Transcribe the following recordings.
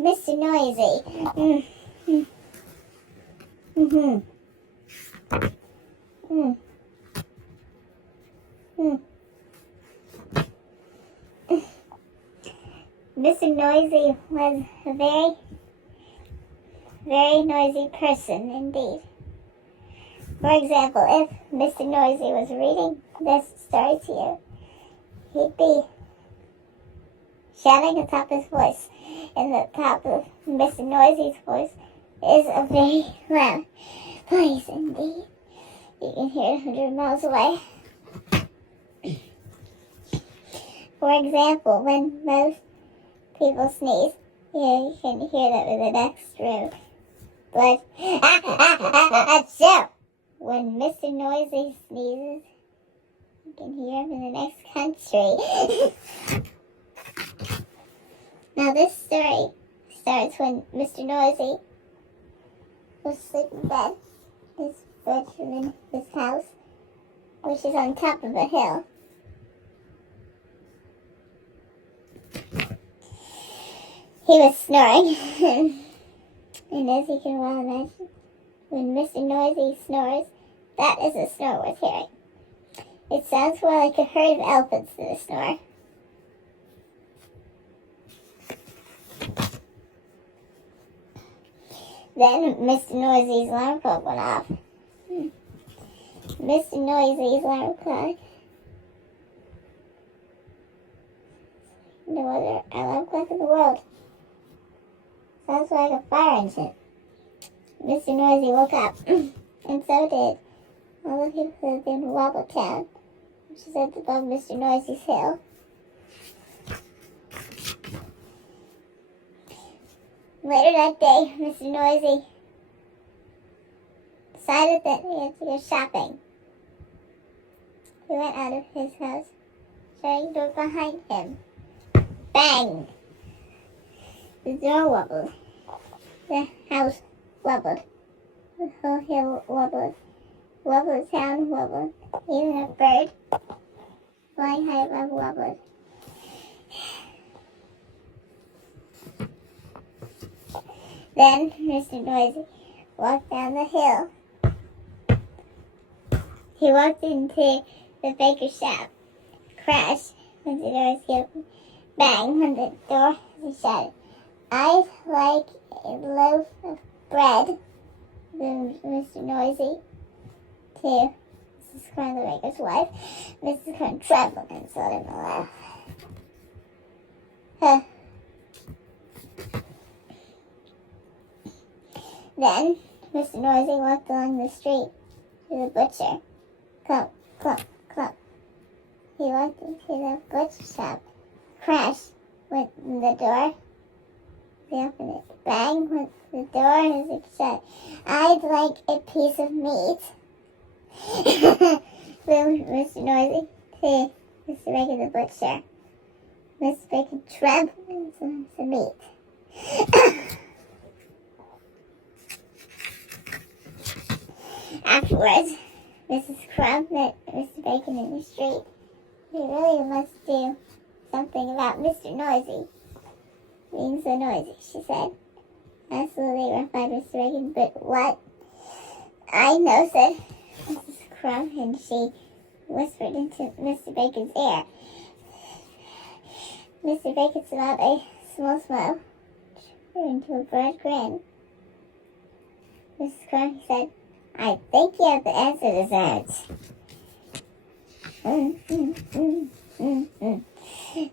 Mr. Noisy. Mr. Noisy was a very, very noisy person indeed. For example, if Mr. Noisy was reading this story to you, he'd be shouting at the top of his voice, and the top of Mr. Noisy's voice is a very loud voice indeed. You can hear it 100 miles away. For example, when most people sneeze, you can hear that with the next room. But, so, when Mr. Noisy sneezes, you can hear him in the next country. Now, this story starts when Mr. Noisy was sleeping in bed, his bedroom in his house, which is on top of a hill. He was snoring, and as you can well imagine, when Mr. Noisy snores, that is a snore worth hearing. It sounds more like a herd of elephants than a snore. Then Mr. Noisy's alarm clock went off. Mr. Noisy's alarm clock. No other alarm clock in the world. Sounds like a fire engine. Mr. Noisy woke up, and so did all the people who lived in Wobble Town, which is at above Mr. Noisy's hill. Later that day, Mr. Noisy decided that he had to go shopping. He went out of his house, shutting the door behind him. Bang! The door wobbled. The house wobbled. The whole hill wobbled. Wobbled town wobbled. Even a bird flying high above wobbled. Then Mr. Noisy walked down the hill. He walked into the baker's shop. Crash when the door was open. Bang when the door was shut. I'd like a loaf of bread, boomed Mr. Noisy to Mrs. Crumb, the baker's wife. Mrs. Crumb trembled and saw him laugh. Then Mr. Noisy walked along the street to the butcher. Clump, clump, clump. He walked into the butcher shop. Crash went in the door. He opened it. Bang went the door as it shut. I'd like a piece of meat. Boomed Mr. Noisy to Mr. Bacon the butcher. Mr. Bacon trembled and some meat. Afterwards, Mrs. Crumb met Mr. Bacon in the street. We really must do something about Mr. Noisy being so noisy, she said. Absolutely, replied Mr. Bacon, but what? I know, said Mrs. Crumb, and she whispered into Mr. Bacon's ear. Mr. Bacon smiled a small smile, turned into a broad grin. Mrs. Crumb said, I think you have the answer to that.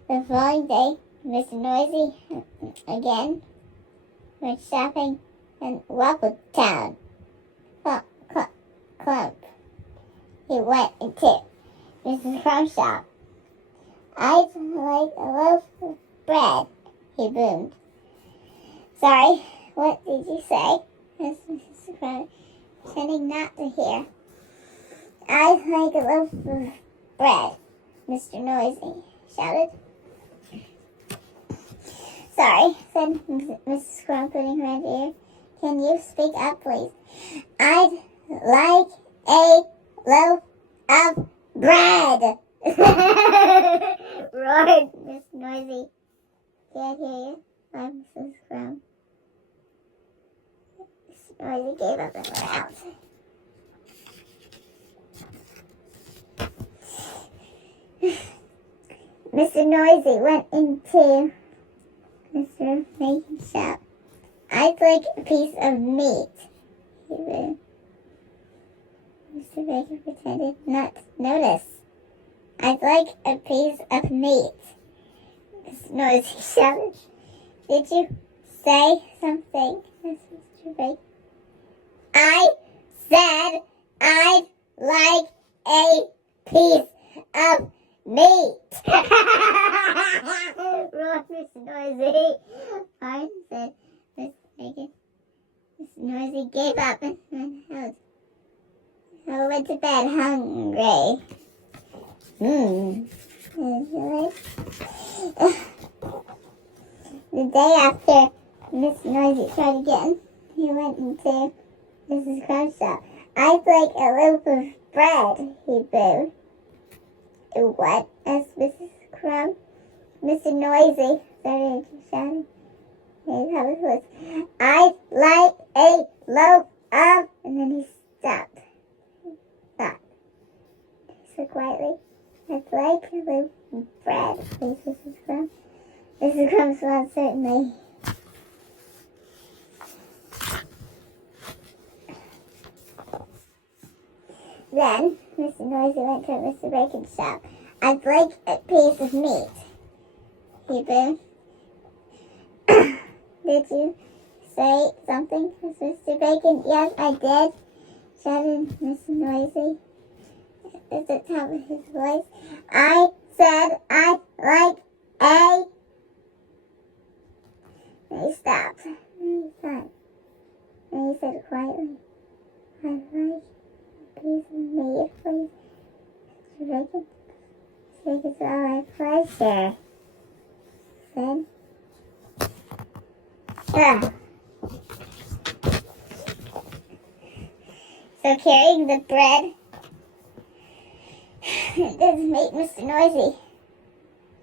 The following day, Mr. Noisy again went shopping in Wobble Town. Clump, clump, clump. He went into Mrs. Crumb's shop. I'd like a loaf of bread, he boomed. Sorry, what did you say? asked Mrs. Crumb, pretending not to hear. I'd like a loaf of bread, Mr. Noisy shouted. Sorry, said Mrs. Crumb, putting her hand to ear. Can you speak up, please? I'd like a loaf of bread, roared Miss Noisy. Can't hear you, cried Mrs. Crumb. Noisy gave up and went out. Mr. Noisy went into Mr. Bacon's shop. I'd like a piece of meat. Mr. Bacon pretended not to notice. I'd like a piece of meat. Mr. Noisy shouted. Did you say something? Asked Mr. Bacon. I said I'd like a piece of meat. Roared Mr. Noisy. I said Mr. Bacon. Mr. Noisy gave up and went out. I went to bed hungry. The day after Mr. Noisy tried again, he went into Mrs. Crumb's shop. I'd like a loaf of bread, he booed. What? Asked Mrs. Crumb. Mr. Noisy started shouting. I'd like a loaf of... And then he stopped. Thought. He said quietly, I'd like a loaf of bread, please, Mrs. Crumb. Mrs. Crumb smiled certainly. Then Mr. Noisy went to Mr. Bacon's shop. I'd like a piece of meat, he boomed. Did you say something, Mr. Bacon? Yes, I did, shouted Mr. Noisy at the top of his voice. I said I'd like a... Then he stopped. And he thought. And he said quietly, I'd like a piece of meat, please, Mr. Bacon. Mr. Bacon's all my pleasure, said. So carrying the bread doesn't make Mr. Noisy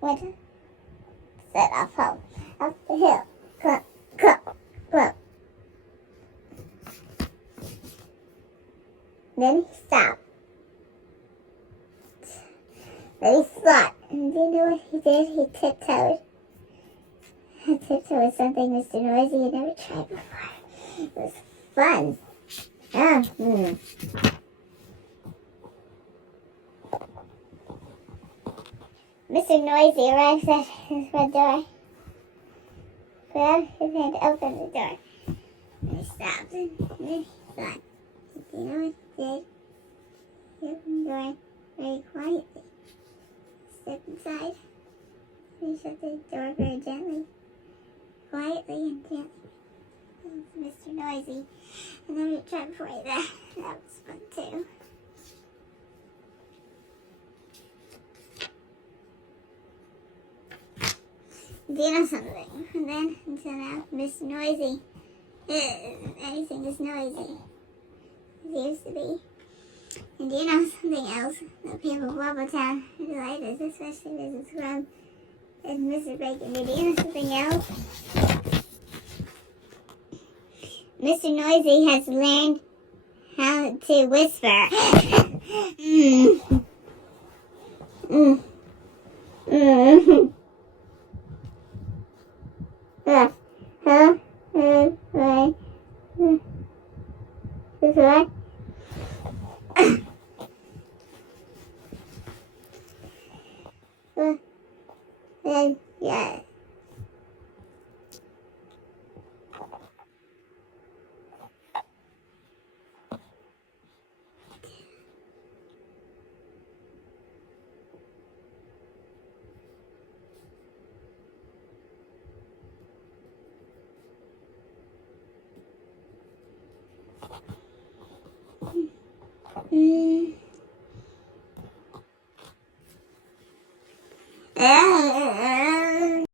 went set off home up the hill. Clump, clump, clump. Then he stopped. Then he thought, and do you know what he did? He tiptoed. A tiptoe was something Mr. Noisy had never tried before. It was fun. Mr. Noisy arrived at his front door. Put out his hand to open the door. And he stopped and then he thought, do you know what he did? He opened the door very quietly. He stepped inside. And he shut the door very gently. Quietly and gently. Mr. Noisy. And then we tried before that. That was fun too. Do you know something? And then until now, Mr. Noisy. Anything is noisy. It used to be. And do you know something else? The people of Wobbletown delighted, especially Mrs. Crumb and Mr. Bacon. Do you know something else? Mr. Noisy has learned how to whisper. This way. Yeah.